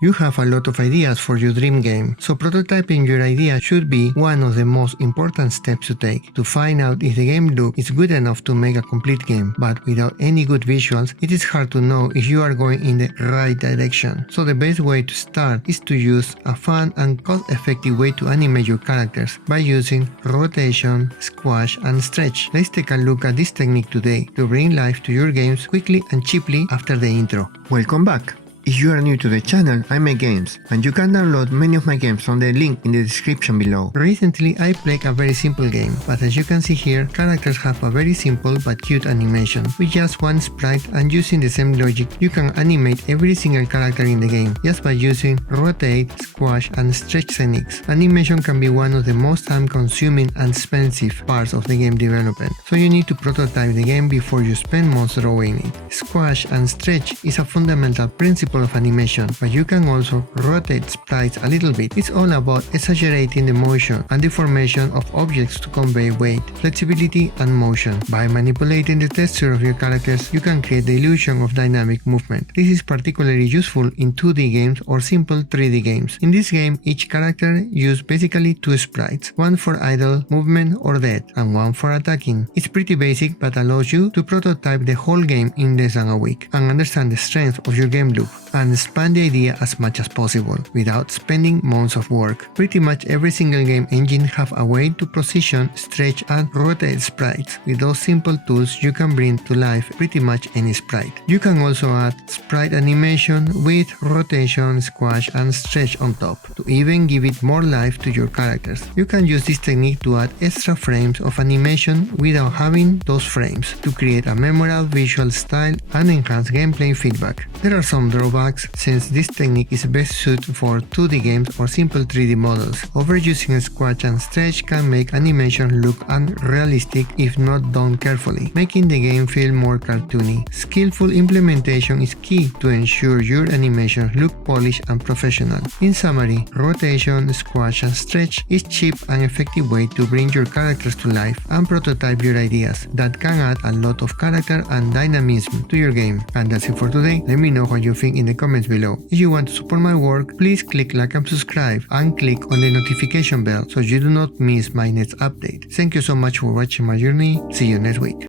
You have a lot of ideas for your dream game, so prototyping your idea should be one of the most important steps to take to find out if the game look is good enough to make a complete game, but without any good visuals, it is hard to know if you are going in the right direction. So the best way to start is to use a fun and cost-effective way to animate your characters by using rotation, squash, and stretch. Let's take a look at this technique today to bring life to your games quickly and cheaply after the intro. Welcome back! If you are new to the channel, I make games, and you can download many of my games from the link in the description below. Recently I played a very simple game, but as you can see here, characters have a very simple but cute animation. With just one sprite and using the same logic, you can animate every single character in the game, just by using rotate, squash, and stretch techniques. Animation can be one of the most time-consuming and expensive parts of the game development, so you need to prototype the game before you spend months drawing it. Squash and stretch is a fundamental principle of animation, but you can also rotate sprites a little bit. It's all about exaggerating the motion and deformation of objects to convey weight, flexibility, and motion. By manipulating the texture of your characters, you can create the illusion of dynamic movement. This is particularly useful in 2D games or simple 3D games. In this game, each character uses basically two sprites, one for idle, movement, or death, and one for attacking. It's pretty basic but allows you to prototype the whole game in less than a week and understand the strength of your game loop and expand the idea as much as possible without spending months of work. Pretty much every single game engine have a way to position, stretch, and rotate sprites. With those simple tools, you can bring to life pretty much any sprite. You can also add sprite animation with rotation, squash, and stretch on top to even give it more life to your characters. You can use this technique to add extra frames of animation without having those frames to create a memorable visual style and enhance gameplay feedback. There are some drawbacks since this technique is best suited for 2D games or simple 3D models. Overusing squash and stretch can make animation look unrealistic if not done carefully, making the game feel more cartoony. Skillful implementation is key to ensure your animations look polished and professional. In summary, rotation, squash, and stretch is cheap and effective way to bring your characters to life and prototype your ideas that can add a lot of character and dynamism to your game. And that's it for today. Let me know what you think in the comments below. If you want to support my work, please click like and subscribe and click on the notification bell so you do not miss my next update. Thank you so much for watching my journey. See you next week.